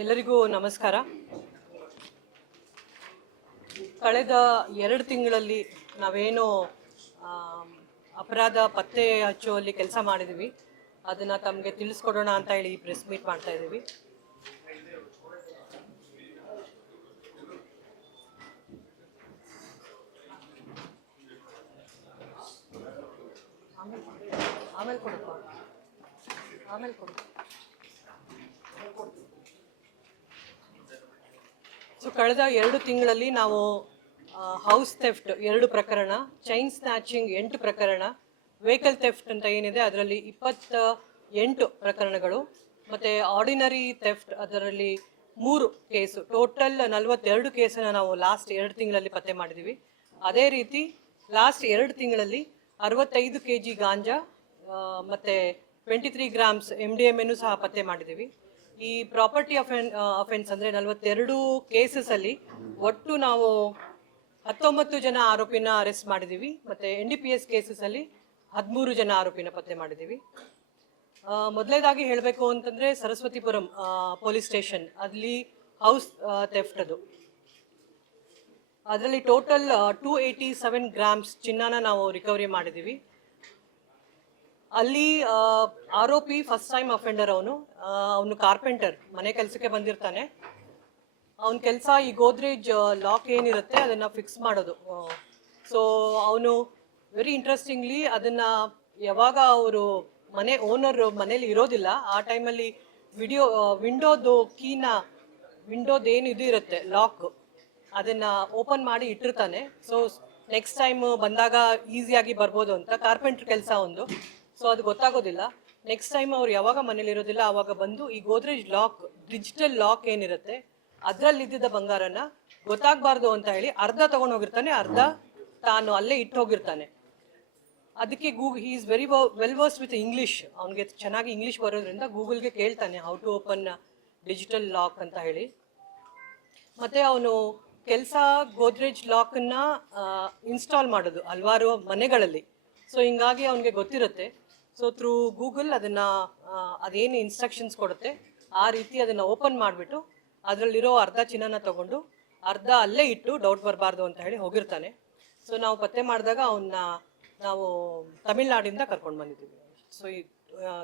ಎಲ್ಲರಿಗೂ ನಮಸ್ಕಾರ. ಕಳೆದ ಎರಡು ತಿಂಗಳಲ್ಲಿ ನಾವೇನು ಅಪರಾಧ ಪತ್ತೆ ಹಚ್ಚುವಲ್ಲಿ ಕೆಲಸ ಮಾಡಿದ್ವಿ. ಅದನ್ನು ತಮಗೆ ತಿಳಿಸ್ಕೊಡೋಣ ಅಂತ ಹೇಳಿ ಈ ಪ್ರೆಸ್ ಮೀಟ್ ಮಾಡ್ತಾ ಇದ್ದೀವಿ. ಆಮೇಲೆ ಕೊಡಪ್ಪ ಆಮೇಲೆ ಕೊಡು. ಸೊ ಕಳೆದ ಎರಡು ತಿಂಗಳಲ್ಲಿ ನಾವು ಹೌಸ್ ಥೆಫ್ಟ್ ಎರಡು ಪ್ರಕರಣ ಚೈನ್ ಸ್ನ್ಯಾಚಿಂಗ್ ಎಂಟು ಪ್ರಕರಣ ವೆಹಿಕಲ್ ಥೆಫ್ಟ್ ಅಂತ ಏನಿದೆ, ಅದರಲ್ಲಿ ಇಪ್ಪತ್ತ ಎಂಟು ಪ್ರಕರಣಗಳು, ಮತ್ತು ಆರ್ಡಿನರಿ ಥೆಫ್ಟ್ ಅದರಲ್ಲಿ ಮೂರು ಕೇಸು ಟೋಟಲ್ ನಲವತ್ತೆರಡು ಕೇಸನ್ನು ನಾವು ಲಾಸ್ಟ್ ಎರಡು ತಿಂಗಳಲ್ಲಿ ಪತ್ತೆ ಮಾಡಿದ್ದೀವಿ ಅದೇ ರೀತಿ ಲಾಸ್ಟ್ ಎರಡು ತಿಂಗಳಲ್ಲಿ ಅರವತ್ತೈದು ಕೆ ಜಿ ಗಾಂಜಾ ಮತ್ತು twenty three grams M D M ಎನ್ನು ಸಹ ಪತ್ತೆ ಮಾಡಿದ್ದೀವಿ ಈ ಪ್ರಾಪರ್ಟಿ ಅಫೆನ್ ಅಫೆನ್ಸ್ ಅಂದರೆ ನಲವತ್ತೆರಡು ಕೇಸಸಲ್ಲಿ ಒಟ್ಟು ನಾವು ಹತ್ತೊಂಬತ್ತು ಜನ ಆರೋಪಿನ ಅರೆಸ್ಟ್ ಮಾಡಿದ್ದೀವಿ ಮತ್ತು ಎನ್ ಡಿ ಪಿ ಎಸ್ ಕೇಸಸಲ್ಲಿ ಹದಿಮೂರು ಜನ ಆರೋಪಿನ ಪತ್ತೆ ಮಾಡಿದ್ದೀವಿ ಮೊದಲೇದಾಗಿ ಹೇಳಬೇಕು ಅಂತಂದರೆ ಸರಸ್ವತಿಪುರಂ ಪೊಲೀಸ್ ಸ್ಟೇಷನ್, ಅಲ್ಲಿ ಹೌಸ್ ಥೆಫ್ಟ್ ಅದು. ಅದರಲ್ಲಿ total two eighty seven grams ಚಿನ್ನನ ನಾವು ರಿಕವರಿ ಮಾಡಿದ್ದೀವಿ ಅಲ್ಲಿ ಆರೋಪಿ ಫಸ್ಟ್ ಟೈಮ್ ಅಫೆಂಡರ್ ಅವನು. ಅವನು ಕಾರ್ಪೆಂಟರ್ ಮನೆ ಕೆಲಸಕ್ಕೆ ಬಂದಿರ್ತಾನೆ. ಅವನ ಕೆಲಸ ಈ ಗೋದ್ರೇಜ್ ಲಾಕ್ ಏನಿರುತ್ತೆ ಅದನ್ನು ಫಿಕ್ಸ್ ಮಾಡೋದು. ಸೊ ಅವನು ವೆರಿ ಇಂಟ್ರೆಸ್ಟಿಂಗ್ಲಿ ಅದನ್ನು ಯಾವಾಗ ಅವರು ಮನೆ ಓನರ್ ಮನೇಲಿ ಇರೋದಿಲ್ಲ, ಆ ಟೈಮಲ್ಲಿ ವಿಡಿಯೋ ವಿಂಡೋದು ಕೀನ ವಿಂಡೋದು ಏನು ಇದು ಇರುತ್ತೆ ಲಾಕ್ ಅದನ್ನು ಓಪನ್ ಮಾಡಿ ಇಟ್ಟಿರ್ತಾನೆ. ಸೊ ನೆಕ್ಸ್ಟ್ ಟೈಮ್ ಬಂದಾಗ ಈಸಿಯಾಗಿ ಬರ್ಬೋದು ಅಂತ ಕಾರ್ಪೆಂಟ್ರ್ ಕೆಲಸ ಒಂದು. ಸೊ ಅದು ಗೊತ್ತಾಗೋದಿಲ್ಲ. ನೆಕ್ಸ್ಟ್ ಟೈಮ್ ಅವ್ರು ಯಾವಾಗ ಮನೇಲಿ ಇರೋದಿಲ್ಲ ಆವಾಗ ಬಂದು ಈ ಗೋದ್ರೇಜ್ ಲಾಕ್ ಡಿಜಿಟಲ್ ಲಾಕ್ ಏನಿರುತ್ತೆ ಅದ್ರಲ್ಲಿ ಇದ್ದಿದ್ದ ಬಂಗಾರನ ಗೊತ್ತಾಗಬಾರ್ದು ಅಂತ ಹೇಳಿ ಅರ್ಧ ತಗೊಂಡೋಗಿರ್ತಾನೆ ಅರ್ಧ ತಾನು ಅಲ್ಲೇ ಇಟ್ಟು ಹೋಗಿರ್ತಾನೆ. ಅದಕ್ಕೆ Google he is very well versed with English ಅವನಿಗೆ ಚೆನ್ನಾಗಿ ಇಂಗ್ಲೀಷ್ ಬರೋದ್ರಿಂದ ಗೂಗಲ್ಗೆ ಕೇಳ್ತಾನೆ how to open digital lock ಅಂತ ಹೇಳಿ. ಮತ್ತೆ ಅವನು ಕೆಲಸ ಗೋದ್ರೇಜ್ ಲಾಕನ್ನ ಇನ್ಸ್ಟಾಲ್ ಮಾಡೋದು, ಹಲವಾರು ಮನೆಗಳಲ್ಲಿ. ಸೊ ಹಿಂಗಾಗಿ ಅವನಿಗೆ ಗೊತ್ತಿರುತ್ತೆ. ಸೊ ಥ್ರೂ ಗೂಗಲ್ ಅದನ್ನ ಅದೇನು ಇನ್ಸ್ಟ್ರಕ್ಷನ್ಸ್ ಕೊಡುತ್ತೆ, ಆ ರೀತಿ ಅದನ್ನ ಓಪನ್ ಮಾಡಿಬಿಟ್ಟು, ಅದರಲ್ಲಿರೋ ಅರ್ಧ ಚಿನ್ನನ ತಗೊಂಡು, ಅರ್ಧ ಅಲ್ಲೇ ಇಟ್ಟು ಡೌಟ್ ಬರಬಾರ್ದು ಅಂತ ಹೇಳಿ ಹೋಗಿರ್ತಾನೆ. ಸೊ ನಾವು ಪತ್ತೆ ಮಾಡಿದಾಗ ಅವನ್ನ ನಾವು ತಮಿಳ್ನಾಡಿಂದ ಕರ್ಕೊಂಡು ಬಂದಿದ್ದೀವಿ. ಸೊ ಈ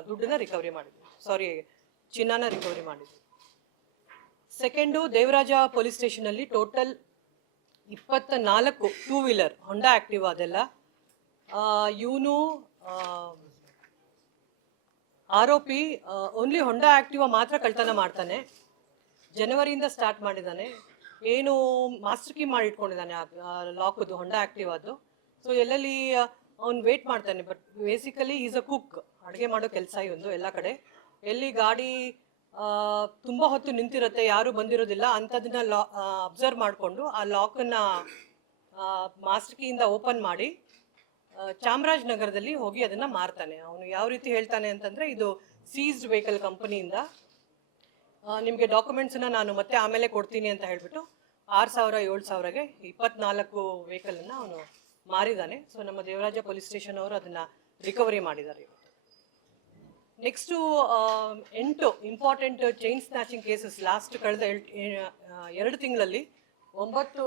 ದುಡ್ಡನ್ನ ರಿಕವರಿ ಮಾಡಿದ್ವಿ. ಸಾರಿ ಚಿನ್ನನ ರಿಕವರಿ ಮಾಡಿದ್ವಿ. ಸೆಕೆಂಡು ದೇವರಾಜ ಪೊಲೀಸ್ ಸ್ಟೇಷನಲ್ಲಿ ಟೋಟಲ್ ಇಪ್ಪತ್ತ ನಾಲ್ಕು ಟೂ ವೀಲರ್ ಹೊಂಡಾ ಆ್ಯಕ್ಟಿವ್ ಅದೆಲ್ಲ ಇವನು ಆರೋಪಿ ಓನ್ಲಿ ಹೊಂಡಾ ಆಕ್ಟಿವ ಮಾತ್ರ ಕಳ್ತನ ಮಾಡ್ತಾನೆ. ಜನವರಿಯಿಂದ ಸ್ಟಾರ್ಟ್ ಮಾಡಿದ್ದಾನೆ. ಏನು ಮಾಸ್ಟರ್ ಕೀ ಮಾಡಿ ಇಟ್ಕೊಂಡಿದ್ದಾನೆ ಲಾಕದು ಹೊಂಡಾ ಆಕ್ಟಿವ್ ಅದು ಸೊ ಎಲ್ಲೆಲ್ಲಿ ಅವ್ನು ವೇಟ್ ಮಾಡ್ತಾನೆ. But basically is a cook ಅಡುಗೆ ಮಾಡೋ ಕೆಲಸ ಒಂದು ಎಲ್ಲ ಕಡೆ. ಎಲ್ಲಿ ಗಾಡಿ ತುಂಬ ಹೊತ್ತು ನಿಂತಿರುತ್ತೆ, ಯಾರು ಬಂದಿರೋದಿಲ್ಲ ಅಂಥದನ್ನ ಲಾ ಅಬ್ಸರ್ವ್ ಮಾಡಿಕೊಂಡು ಆ ಲಾಕನ್ನು ಮಾಸ್ಟರ್ ಕೀಯಿಂದ ಓಪನ್ ಮಾಡಿ. ಚಾಮರಾಜನಗರದಲ್ಲಿ ಹೋಗಿ ಅದನ್ನ ಮಾರ್ತಾನೆ. ಅವನು ಯಾವ ರೀತಿ ಹೇಳ್ತಾನೆ ಅಂತಂದ್ರೆ ಇದು ಸೀಸ್ಡ್ ವೆಹಿಕಲ್ ಕಂಪನಿಯಿಂದ. ನಿಮಗೆ ಡಾಕ್ಯುಮೆಂಟ್ಸನ್ನ ನಾನು ಮತ್ತೆ ಆಮೇಲೆ ಕೊಡ್ತೀನಿ ಅಂತ ಹೇಳ್ಬಿಟ್ಟು ಆರು ಸಾವಿರ, ಏಳು ಸಾವಿರಗೆ ಇಪ್ಪತ್ನಾಲ್ಕು ವೆಹಿಕಲನ್ನು ಅವನು ಮಾರಿದ್ದಾನೆ ಸೊ ನಮ್ಮ ದೇವರಾಜ ಪೊಲೀಸ್ ಸ್ಟೇಷನ್ ಅವರು ಅದನ್ನ ರಿಕವರಿ ಮಾಡಿದ್ದಾರೆ. ನೆಕ್ಸ್ಟ್ ಎಂಟು important chain snatching cases last ಕಳೆದ ಎರಡು ತಿಂಗಳಲ್ಲಿ ಒಂಬತ್ತು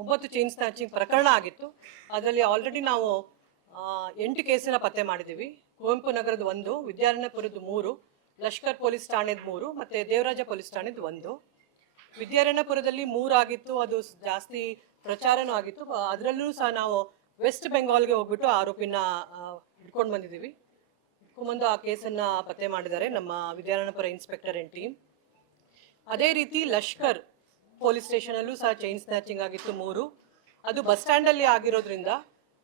ಒಂಬತ್ತು ಚೈನ್ ಸ್ನ್ಯಾಚಿಂಗ್ ಪ್ರಕರಣ ಆಗಿತ್ತು. ಅದರಲ್ಲಿ ಆಲ್ರೆಡಿ ನಾವು ಎಂಟು ಕೇಸನ್ನು ಪತ್ತೆ ಮಾಡಿದ್ದೀವಿ. ಕುವೆಂಪು ನಗರದ ಒಂದು, ವಿದ್ಯಾರಣ್ಯಪುರದ ಮೂರು, ಲಷ್ಕರ್ ಪೊಲೀಸ್ ಠಾಣೆದ ಮೂರು, ಮತ್ತು ದೇವರಾಜ ಪೊಲೀಸ್ ಠಾಣೆದ ಒಂದು. ವಿದ್ಯಾರಣ್ಯಪುರದಲ್ಲಿ ಮೂರು ಆಗಿತ್ತು ಅದು ಜಾಸ್ತಿ ಪ್ರಚಾರನೂ ಆಗಿತ್ತು. ಅದರಲ್ಲೂ ಸಹ ನಾವು ವೆಸ್ಟ್ ಬೆಂಗಾಲ್ಗೆ ಹೋಗ್ಬಿಟ್ಟು ಆರೋಪಿನ ಹಿಡ್ಕೊಂಡು ಬಂದಿದ್ದೀವಿ. ಹಿಡ್ಕೊಂಡ್ಬಂದು ಆ ಕೇಸನ್ನು ಪತ್ತೆ ಮಾಡಿದ್ದಾರೆ ನಮ್ಮ ವಿದ್ಯಾರಣ್ಯಪುರ ಇನ್ಸ್ಪೆಕ್ಟರ್ ಆ್ಯಂಡ್ ಟೀಮ್. ಅದೇ ರೀತಿ ಲಷ್ಕರ್ ಪೊಲೀಸ್ ಸ್ಟೇಷನಲ್ಲೂ ಸಹ ಚೈನ್ ಸ್ನ್ಯಾಚಿಂಗ್ ಆಗಿತ್ತು ಮೂರು. ಅದು ಬಸ್ ಸ್ಟ್ಯಾಂಡಲ್ಲಿ ಆಗಿರೋದ್ರಿಂದ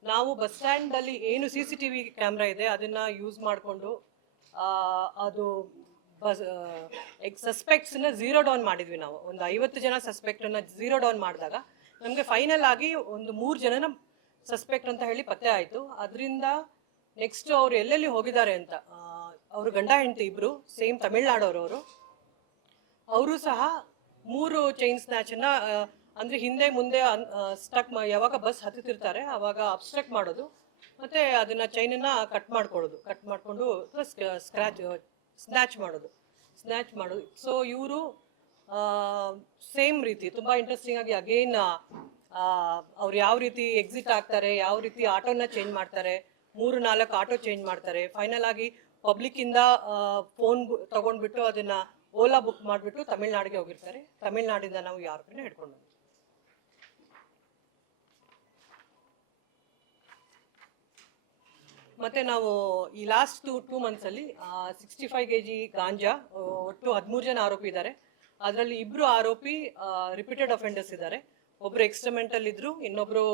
ನಾವು ಬಸ್ ಸ್ಟ್ಯಾಂಡ್ ಅಲ್ಲಿ ಏನು C C T V camera ಇದೆ, ಅದನ್ನ ಯೂಸ್ ಮಾಡಿಕೊಂಡು ಅದು ಬಸ್ ಸಸ್ಪೆಕ್ಟ್ಸ್ನ ಝೀರೋ ಡೌನ್ ಮಾಡಿದ್ವಿ ನಾವು. ಒಂದು ಐವತ್ತು ಜನ ಸಸ್ಪೆಕ್ಟ್ ಅನ್ನ ಝೀರೋ ಡೌನ್ ಮಾಡಿದಾಗ ನಮಗೆ ಫೈನಲ್ ಆಗಿ ಒಂದು ಮೂರು ಜನನ ಸಸ್ಪೆಕ್ಟ್ ಅಂತ ಹೇಳಿ ಪತ್ತೆ ಆಯಿತು. ಅದರಿಂದ ನೆಕ್ಸ್ಟ್ ಅವ್ರು ಎಲ್ಲೆಲ್ಲಿ ಹೋಗಿದ್ದಾರೆ ಅಂತ ಅವರು ಗಂಡ ಹೆಂಡತಿ ಇಬ್ರು ಸೇಮ್ ತಮಿಳ್ನಾಡೋರು ಅವರು ಅವರು ಸಹ ಮೂರು ಚೈನ್ ಸ್ನ್ಯಾಚನ್ನ ಅಂದ್ರೆ ಹಿಂದೆ ಮುಂದೆ ಸ್ಟಕ್ ಯಾವಾಗ ಬಸ್ ಹತ್ತುತ್ತಿರ್ತಾರೆ ಅವಾಗ ಅಬ್ಸ್ಟ್ರಕ್ಟ್ ಮಾಡೋದು. ಮತ್ತೆ ಅದನ್ನ ಚೈನನ್ನ ಕಟ್ ಮಾಡ್ಕೊಳ್ಳೋದು. ಕಟ್ ಮಾಡ್ಕೊಂಡು ಸ್ಕ್ರಾಚ್ ಸ್ನ್ಯಾಚ್ ಮಾಡೋದು. ಸ್ನ್ಯಾಚ್ ಮಾಡೋದು ಸೊ ಇವರು ಸೇಮ್ ರೀತಿ, ತುಂಬ ಇಂಟ್ರೆಸ್ಟಿಂಗ್ ಆಗಿ ಅಗೇನ್ ಅವ್ರು ಯಾವ ರೀತಿ ಎಕ್ಸಿಟ್ ಆಗ್ತಾರೆ, ಯಾವ ರೀತಿ ಆಟೋನ ಚೇಂಜ್ ಮಾಡ್ತಾರೆ, ಮೂರು ನಾಲ್ಕು ಆಟೋ ಚೇಂಜ್ ಮಾಡ್ತಾರೆ. ಫೈನಲ್ ಆಗಿ ಪಬ್ಲಿಕ್ಕಿಂದ ಫೋನ್ ತಗೊಂಡ್ಬಿಟ್ಟು ಅದನ್ನ ಓಲಾ ಬುಕ್ ಮಾಡಿಬಿಟ್ಟು ತಮಿಳ್ನಾಡಿಗೆ ಹೋಗಿರ್ತಾರೆ. ತಮಿಳ್ನಾಡಿಂದ ನಾವು ಯಾರನ್ನ ಹಿಡ್ಕೊಂಡು ಮತ್ತೆ ನಾವು ಈ ಲಾಸ್ಟ್ ಟೂ ಮಂತ್ಸ್ ಅಲ್ಲಿ sixty five K G ganja ಒಟ್ಟು ಹದಿಮೂರು ಜನ ಆರೋಪಿ ಇದ್ದಾರೆ. ಅದರಲ್ಲಿ ಇಬ್ರು ಆರೋಪಿ ರಿಪೀಟೆಡ್ ಅಫೆಂಡರ್ಸ್ ಇದ್ದಾರೆ. ಒಬ್ರು ಎಕ್ಸ್ಟ್ರಮೆಂಟಲ್ ಇದ್ರು, ಇನ್ನೊಬ್ರು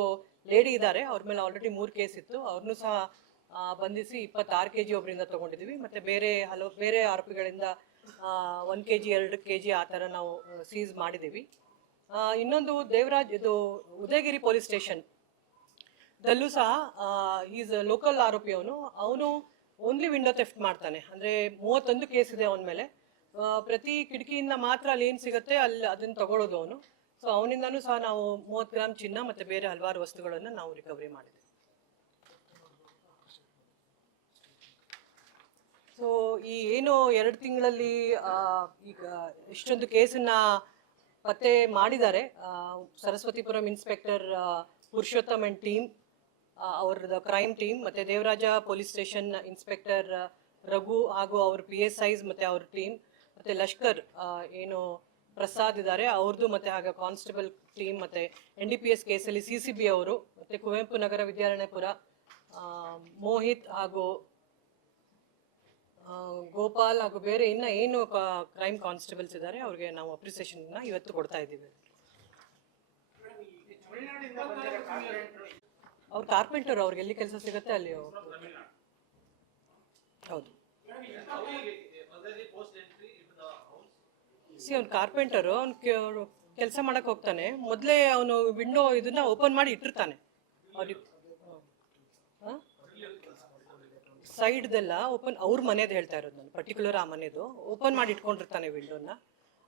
ಲೇಡಿ ಇದ್ದಾರೆ. ಅವ್ರ ಮೇಲೆ ಆಲ್ರೆಡಿ ಮೂರು ಕೇಸ್ ಇತ್ತು. ಅವ್ರನ್ನೂ ಸಹ ಬಂಧಿಸಿ ಇಪ್ಪತ್ತಾರು ಕೆ ಜಿ ಒಬ್ಬರಿಂದ ತಗೊಂಡಿದ್ವಿ ಮತ್ತೆ ಬೇರೆ ಹಲವು ಬೇರೆ ಆರೋಪಿಗಳಿಂದ ಒಂದು ಕೆ ಜಿ ಎರಡು ಕೆ ಜಿ ಆ ಥರ ನಾವು ಸೀಸ್ ಮಾಡಿದ್ದೀವಿ. ಇನ್ನೊಂದು ದೇವರಾಜ್, ಇದು ಉದಯಗಿರಿ ಪೊಲೀಸ್ ಸ್ಟೇಷನ್ ದಲ್ಲೂ ಸಹ ಈಸ್ ಲೋಕಲ್ ಆರೋಪಿ ಅವನು ಅವನು ಓನ್ಲಿ ವಿಂಡೋ ತೆಫ್ಟ್ ಮಾಡ್ತಾನೆ. ಅಂದರೆ ಮೂವತ್ತೊಂದು ಕೇಸ್ ಇದೆ ಅವನ ಮೇಲೆ. ಪ್ರತಿ ಕಿಟಕಿಯಿಂದ ಮಾತ್ರ ಅಲ್ಲಿ ಏನು ಸಿಗುತ್ತೆ, ಅಲ್ಲಿ ಅದನ್ನು ತಗೊಳ್ಳೋದು ಅವನು. ಸೊ ಅವನಿಂದನೂ ಸಹ ನಾವು ಮೂವತ್ತು ಗ್ರಾಮ್ ಚಿನ್ನ ಮತ್ತು ಬೇರೆ ಹಲವಾರು ವಸ್ತುಗಳನ್ನು ನಾವು ರಿಕವರಿ ಮಾಡಿದ್ವಿ. ಸೊ ಈ ಏನು ಎರಡು ತಿಂಗಳಲ್ಲಿ ಈಗ ಇಷ್ಟೊಂದು ಕೇಸನ್ನ ಪತ್ತೆ ಮಾಡಿದ್ದಾರೆ. Saraswathipuram inspector Purushottam and team ಅವ್ರದ್ದು ಕ್ರೈಮ್ ಟೀಮ್ ಮತ್ತೆ Devaraja police station inspector Raghu ಹಾಗೂ ಅವ್ರ ಪಿ ಎಸ್ ಐಸ್ ಮತ್ತೆ ಅವ್ರ ಟೀಮ್ ಮತ್ತೆ ಲಷ್ಕರ್ ಏನು ಪ್ರಸಾದ್ ಇದ್ದಾರೆ ಅವ್ರದ್ದು ಮತ್ತೆ ಆಗ ಕಾನ್ಸ್ಟೇಬಲ್ ಟೀಮ್ ಮತ್ತೆ ಎನ್ ಡಿ ಪಿ ಎಸ್ ಕೇಸಲ್ಲಿ ಸಿ ಸಿ ಬಿ ಅವರು ಮತ್ತೆ ಕುವೆಂಪು ನಗರ ವಿದ್ಯಾರಣ್ಯಪುರ ಮೋಹಿತ್ ಹಾಗೂ ಗೋಪಾಲ್ ಹಾಗೂ ಬೇರೆ ಇನ್ನ ಏನು ಕ್ರೈಮ್ ಕಾನ್ಸ್ಟೇಬಲ್ಸ್ ಇದ್ದಾರೆ ಅವ್ರಿಗೆ ನಾವು ಅಪ್ರಿಸಿಯೇಷನ್ ಇವತ್ತು ಕೊಡ್ತಾ ಇದ್ದೀವಿ. ಅವ್ರು ಕಾರ್ಪೆಂಟರ್ ಅವ್ರಿಗೆ ಎಲ್ಲಿ ಕೆಲಸ ಸಿಗುತ್ತೆ ಅಲ್ಲಿ. ಹೌದು. ಸಿ ಅವ್ನು ಕಾರ್ಪೆಂಟರು ಅವ್ನು ಕೆಲಸ ಮಾಡಕ್ ಹೋಗ್ತಾನೆ. ಮೊದಲೇ ಅವನು ವಿಂಡೋ ಇದನ್ನ ಓಪನ್ ಮಾಡಿ ಇಟ್ಟಿರ್ತಾನೆ. ಅವ್ರಿಗೆ ಸೈಡ್ದೆಲ್ಲ ಓಪನ್ ಅವ್ರ ಮನೆದು ಹೇಳ್ತಾ ಇರೋದು ನಾನು ಪರ್ಟಿಕ್ಯುಲರ್ ಆ ಮನೆದು. ಓಪನ್ ಮಾಡಿ ಇಟ್ಕೊಂಡಿರ್ತಾನೆ ವಿಂಡೋನ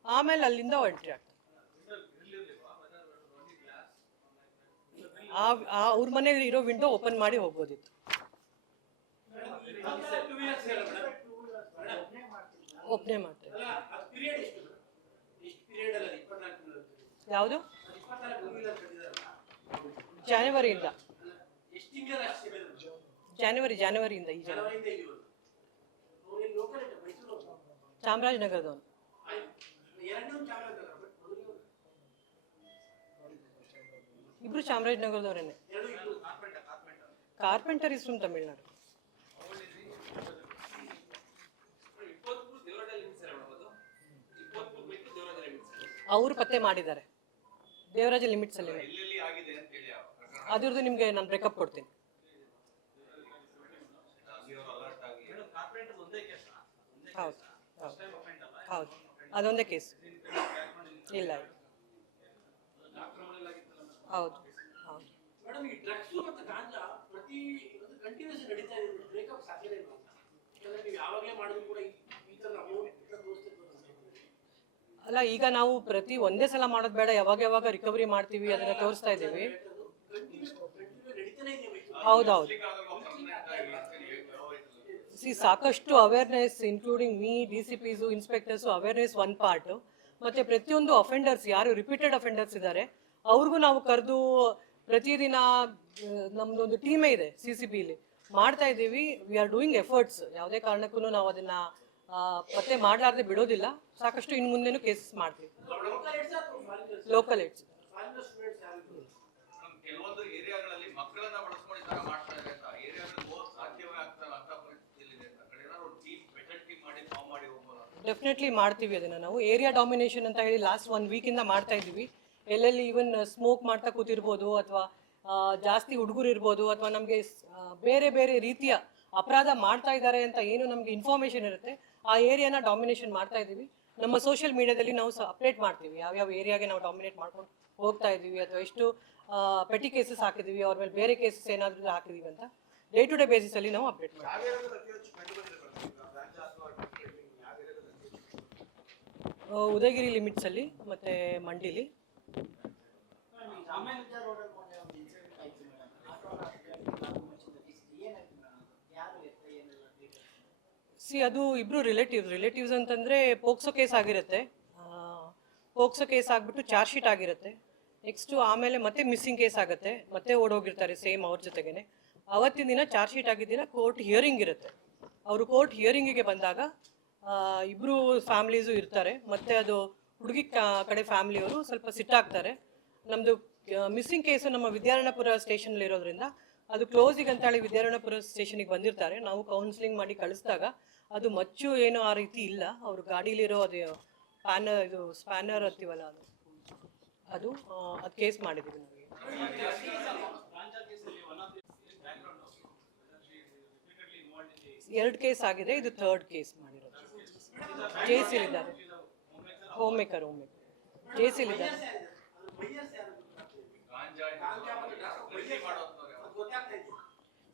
ಆಮೇಲೆ ಅಲ್ಲಿಂದ ಎಂಟ್ರಿ ಆಗ್ತಾನೆ. ಆ ಅವ್ರ ಮನೇಲಿ ಇರೋ ವಿಂಡೋ ಓಪನ್ ಮಾಡಿ ಹೋಗ್ಬೋದಿತ್ತು. ಒಬ್ಬನೇ ಮಾಡ್ತೇವೆ ಯಾವುದು? ಜಾನ್ವರಿಯಿಂದ ಜಾನ್ವರಿ ಜಾನ್ವರಿಯಿಂದ ಈ ಜಾನ್ವರಿ ಚಾಮರಾಜನಗರದವನು. ಇಬ್ರು ಚಾಮರಾಜನಗರದವ್ರೇನೆ. ಕಾರ್ಪೆಂಟರ್ ಇಸ್ ಫ್ರಮ್ ತಮಿಳ್ನಾಡು ಅವರು ಪತ್ತೆ ಮಾಡಿದ್ದಾರೆ. ದೇವರಾಜ ಲಿಮಿಟ್ಸ್ ಅಲ್ಲಿ. ಅದ್ರದ್ದು ನಿಮ್ಗೆ ನಾನು ಬ್ರೇಕಪ್ ಕೊಡ್ತೀನಿ. ಹೌದು ಹೌದು ಹೌದು. ಅದೊಂದೇ ಕೇಸ್ ಇಲ್ಲ. ಹೌದು ಹೌದು. ಮೇಡಮ್ ಈ ಡ್ರಗ್ಸ್ ಮತ್ತು ಗಾಂಜಾ ಪ್ರತಿ ಒಂದು ಕಂಟಿನ್ಯೂಸ್ ನಡೀತಾ ಇದೆ ಬ್ರೇಕಪ್ ಸಾಧ್ಯನೇ ಇಲ್ಲ. ಯಾಕಂದ್ರೆ ನೀವು ಯಾವಾಗಲೇ ಮಾಡಿದ್ರು ಕೂಡ ಈ- ಈ ಥರ ಅಮೌಂಟ್ ತೋರಿಸ್ತಿರ್ಬೋದು ಅಲ್ಲ ಈಗ ನಾವು ಪ್ರತಿ ಒಂದೇ ಸಲ ಮಾಡೋದು ಬೇಡ ಯಾವಾಗ ಯಾವಾಗ ರಿಕವರಿ ಮಾಡ್ತೀವಿ ಅದನ್ನ ತೋರಿಸ್ತಾ ಇದ್ದೀವಿ. ಹೌದೌದು ಸಿ ಸಾಕಷ್ಟು awareness including me D C Ps inspectors awareness one part ಮತ್ತೆ ಪ್ರತಿಯೊಂದು ಅಫೆಂಡರ್ಸ್ ಯಾರು ರಿಪೀಟೆಡ್ ಅಫೆಂಡರ್ಸ್ ಇದ್ದಾರೆ ಅವ್ರಿಗೂ ನಾವು ಕರೆದು ಪ್ರತಿದಿನ ನಮ್ದೊಂದು ಟೀಮೇ ಇದೆ ಸಿ ಸಿ ಬಿಲಿ ಮಾಡ್ತಾ ಇದ್ದೀವಿ. ವಿ ಆರ್ ಡೂಯಿಂಗ್ ಎಫರ್ಟ್ಸ್ ಯಾವುದೇ ಕಾರಣಕ್ಕೂ ನಾವು ಅದನ್ನ ಪತ್ತೆ ಮಾಡಲಾರ್ದೆ ಬಿಡೋದಿಲ್ಲ. ಸಾಕಷ್ಟು ಇನ್ನು ಮುಂದೆನೂ ಕೇಸಸ್ ಮಾಡ್ತೀವಿ. ಲೋಕಲ್ ಏಡ್ಸ್ ಡೆಫಿನೆಟ್ಲಿ ಮಾಡ್ತೀವಿ ಅದನ್ನ ನಾವು. ಏರಿಯಾ ಡಾಮಿನೇಷನ್ ಅಂತ ಹೇಳಿ ಲಾಸ್ಟ್ ಒನ್ ವೀಕಿಂದ ಮಾಡ್ತಾ ಇದ್ದೀವಿ. ಎಲ್ಲೆಲ್ಲಿ ಈವನ್ ಸ್ಮೋಕ್ ಮಾಡ್ತಾ ಕೂತಿರ್ಬೋದು ಅಥವಾ ಜಾಸ್ತಿ ಹುಡುಗರು ಇರ್ಬೋದು ಅಥವಾ ನಮಗೆ ಬೇರೆ ಬೇರೆ ರೀತಿಯ ಅಪರಾಧ ಮಾಡ್ತಾ ಇದ್ದಾರೆ ಅಂತ ಏನು ನಮಗೆ ಇನ್ಫಾರ್ಮೇಷನ್ ಇರುತ್ತೆ ಆ ಏರಿಯಾನ ಡಾಮಿನೇಷನ್ ಮಾಡ್ತಾ ಇದ್ದೀವಿ. ನಮ್ಮ ಸೋಷಿಯಲ್ ಮೀಡಿಯಾದಲ್ಲಿ ನಾವು ಸಹ ಅಪ್ಡೇಟ್ ಮಾಡ್ತೀವಿ. ಯಾವ್ಯಾವ ಏರಿಯಾಗೆ ನಾವು ಡಾಮಿನೇಟ್ ಮಾಡ್ಕೊಂಡು ಹೋಗ್ತಾ ಇದ್ದೀವಿ ಅಥವಾ ಎಷ್ಟು ಪೆಟಿ ಕೇಸಸ್ ಹಾಕಿದ್ದೀವಿ ಅವ್ರ ಮೇಲೆ ಬೇರೆ ಕೇಸಸ್ ಏನಾದರೂ ಹಾಕಿದ್ದೀವಿ ಅಂತ ಡೇ ಟು ಡೇ ಬೇಸಿಸಲ್ಲಿ ನಾವು ಅಪ್ಡೇಟ್ ಮಾಡ್ತೀವಿ. ಉದಯಗಿರಿ ಲಿಮಿಟ್ಸಲ್ಲಿ ಮತ್ತು ಮಂಡಿಲಿ ಸಿ ಅದು ಇಬ್ರು ರಿಲೇಟಿವ್ ರಿಲೇಟಿವ್ಸ್ ಅಂತಂದ್ರೆ ಪೋಕ್ಸೋ ಕೇಸ್ ಆಗಿರುತ್ತೆ. ಪೋಕ್ಸೋ ಕೇಸ್ ಆಗಿಬಿಟ್ಟು ಚಾರ್ಜ್ ಶೀಟ್ ಆಗಿರುತ್ತೆ. ನೆಕ್ಸ್ಟು ಆಮೇಲೆ ಮತ್ತೆ ಮಿಸ್ಸಿಂಗ್ ಕೇಸ್ ಆಗುತ್ತೆ. ಮತ್ತೆ ಓಡೋಗಿರ್ತಾರೆ ಸೇಮ್ ಅವ್ರ ಜೊತೆಗೇನೆ. ಅವತ್ತಿನ ದಿನ ಚಾರ್ಜ್ ಶೀಟ್ ಆಗಿದ್ದಿನ ಕೋರ್ಟ್ ಹಿಯರಿಂಗ್ ಇರುತ್ತೆ. ಅವರು ಕೋರ್ಟ್ ಹಿಯರಿಂಗಿಗೆ ಬಂದಾಗ ಇಬ್ರು ಫ್ಯಾಮ್ಲೀಸು ಇರ್ತಾರೆ. ಮತ್ತೆ ಅದು ಹುಡುಗಿ ಕಡೆ ಫ್ಯಾಮಿಲಿಯವರು ಸ್ವಲ್ಪ ಸಿಟ್ಟಾಗ್ತಾರೆ. ನಮ್ಮದು ಮಿಸ್ಸಿಂಗ್ ಕೇಸು ನಮ್ಮ ವಿದ್ಯಾರಣ್ಯಪುರ ಸ್ಟೇಷನಲ್ಲಿ ಇರೋದ್ರಿಂದ ಅದು ಕ್ಲೋಸಿಗೆ ಅಂತೇಳಿ ವಿದ್ಯಾರಣ್ಯಪುರ ಸ್ಟೇಷನಿಗೆ ಬಂದಿರ್ತಾರೆ. ನಾವು ಕೌನ್ಸಿಲಿಂಗ್ ಮಾಡಿ ಕಳಿಸಿದಾಗ ಅದು ಮಚ್ಚು ಏನೋ ಆ ರೀತಿ ಇಲ್ಲ. ಅವ್ರ ಗಾಡೀಲಿರೋ ಅದು ಪ್ಯಾನರ್ ಇದು ಸ್ಪ್ಯಾನರ್ ಅಂತೀವಲ್ಲ ಅದು. ಅದು ಅದು ಕೇಸ್ ಮಾಡಿದ್ದೀವಿ ನಾವು. ಎರಡು ಕೇಸ್ ಆಗಿದೆ. ಇದು ಥರ್ಡ್ ಕೇಸ್ ಮಾಡಿರೋದು. ಜೇಸಿಲಿದ್ದಾರೆ ಹೋಮ್ ಮೇಕರ್ ಹೋಮ್ ಮೇಕರ್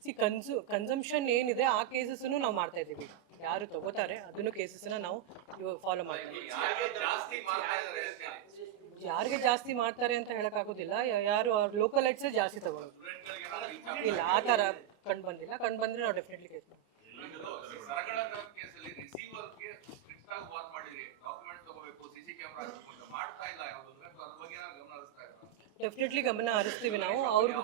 ಸಿ, ಕನ್ಸು, ಕನ್ಸಂಪ್ಷನ್ ಏನಿದೆ, ಆ ಕೇಸಸ್ಸನ್ನು ನಾವು ಮಾಡ್ತಾ ಇದ್ದೀವಿ. ಯಾರು ತಗೋತಾರೆ, ಅದನ್ನು ಕೇಸಸ್ನ ನಾವು ಫಾಲೋ ಮಾಡ್ತೀವಿ ಯಾರಿಗೆ ಜಾಸ್ತಿ ಮಾಡ್ತಾರೆ ಅಂತ ಹೇಳಕ್ಕಾಗೋದಿಲ್ಲ. ಯಾರು ಲೋಕಲ್ ಲೈಟ್ಸೇ ಜಾಸ್ತಿ ತಗೊಳ್ಳೋದು. ಇಲ್ಲ, ಆ ಥರ ಕಂಡು ಬಂದಿಲ್ಲ. ಕಂಡು ಬಂದರೆ ನಾವು ಡೆಫಿನೆಟ್ಲಿ ಕೇಸ್ ಇದು ಸರಗಳ ಕೇಸಲ್ಲಿ ರಿಸೀವರ್ಗೆ ಸ್ಟ್ರಿಕ್ಟ್ ಆಗಿ ವಾಚ್ ಮಾಡಿರಿ ಡಾಕ್ಯುಮೆಂಟ್ ತಗೋಬೇಕು ಸಿಸಿ ಕ್ಯಾಮ್ರಾ ಹಾಕ್ಬೇಕು ಮಾಡ್ತಾ ಇಲ್ಲ ಯಾವುದು ಅಂದ್ರೆ ಅದ್ರ ಬಗ್ಗೆ ಏನಾದ್ರು ಗಮನ ಹರಿಸ್ತಾ ಇದ್ದಾರೆ ಡೆಫಿನೆಟ್ಲಿ ಗಮನ ಹರಿಸ್ತೀವಿ ನಾವು. ಅವ್ರಿಗೂ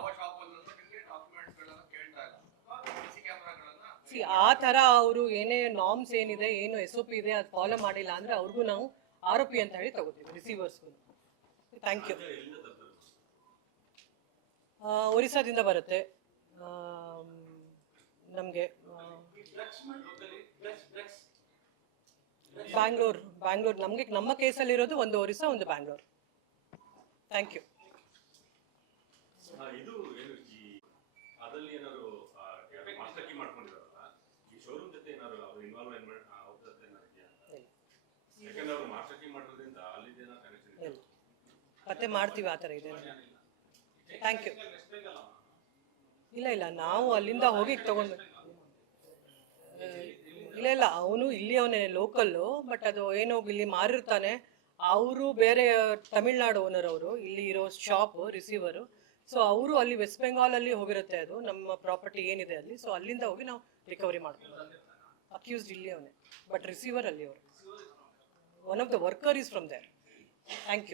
ಸಿ ಆ ಥರ ಅವರು ಏನೇ ನಾರ್ಮ್ಸ್ ಏನಿದೆ ಏನು ಎಸ್ ಒ ಪಿ ಇದೆ ಅದು ಫಾಲೋ ಮಾಡಿಲ್ಲ ಅಂದರೆ ಅವ್ರಿಗೂ ನಾವು ಆರೋಪಿ ಅಂತ ಹೇಳಿ ತಗೋತೀವಿ ರಿಸೀವರ್ಸ್ಗೂ ಥ್ಯಾಂಕ್ ಯು ಒರಿಸ್ಸಾದಿಂದ ಬರುತ್ತೆ. ನಮಗೆ ಬ್ಯಾಂಗ್ಳೂರ್ ಬ್ಯಾಂಗ್ಳೂರ್ ನಮಗೆ ನಮ್ಮ ಕೇಸಲ್ಲಿರೋದು ಒಂದು ಒರಿಸ್ಸಾ ಒಂದು ಬ್ಯಾಂಗ್ಳೂರ್ ಥ್ಯಾಂಕ್ ಯು ಇದು ಏನು ಈ ಅದ್ರಲ್ಲಿ ಏನಾದ್ರು ಮಾಸ್ಟರ್ ಕೀ ಮಾಡ್ಕೊಂಡಿದಾರಲ್ಲ ಈ ಶೋರೂಮ್ ಜೊತೆ ಏನಾದ್ರು ಅವ್ರು ಇನ್ವಾಲ್ವ್ಮೆಂಟ್ ಅವ್ರ ಜೊತೆ ಏನಾದ್ರು ಇದೆಯಾ ಯಾಕಂದ್ರೆ ಅವ್ರು ಮಾಸ್ಟರ್ ಕೀ ಮಾಡೋದ್ರಿಂದ ಅಲ್ಲಿದೇನೋ ಕನೆಕ್ಷನ್ ಇದೆ ಮತ್ತೆ ಮಾಡ್ತೀವಿ ಆ ಥರ ಇದೆ. ಥ್ಯಾಂಕ್ ಯು ಇಲ್ಲ ಇಲ್ಲ. ನಾವು ಅಲ್ಲಿಂದ ಹೋಗಿ ತಗೊಂಡು ಇಲ್ಲ ಇಲ್ಲ. ಅವನು ಇಲ್ಲಿ ಅವನೇ ಲೋಕಲ್ಲು ಬಟ್ ಅದು ಏನೋ ಇಲ್ಲಿ ಮಾರಿರ್ತಾನೆ. ಅವರು ಬೇರೆ ತಮಿಳ್ನಾಡು ಓನರ್ ಅವರು. ಇಲ್ಲಿ ಇರೋ ಶಾಪ್ ರಿಸೀವರು ಸೊ ಅವರು ಅಲ್ಲಿ ವೆಸ್ಟ್ ಬೆಂಗಾಲ್ ಅಲ್ಲಿ ಹೋಗಿರುತ್ತೆ ಅದು. ನಮ್ಮ ಪ್ರಾಪರ್ಟಿ ಏನಿದೆ ಅಲ್ಲಿ. ಸೊ ಅಲ್ಲಿಂದ ಹೋಗಿ ನಾವು ರಿಕವರಿ ಮಾಡ್ತೀವಿ. ಅಕ್ಯೂಸ್ಡ್ ಇಲ್ಲಿ ಅವನೇ ಬಟ್ ರಿಸೀವರ್ ಅಲ್ಲಿ ಅವರು. One of the worker is from there thank you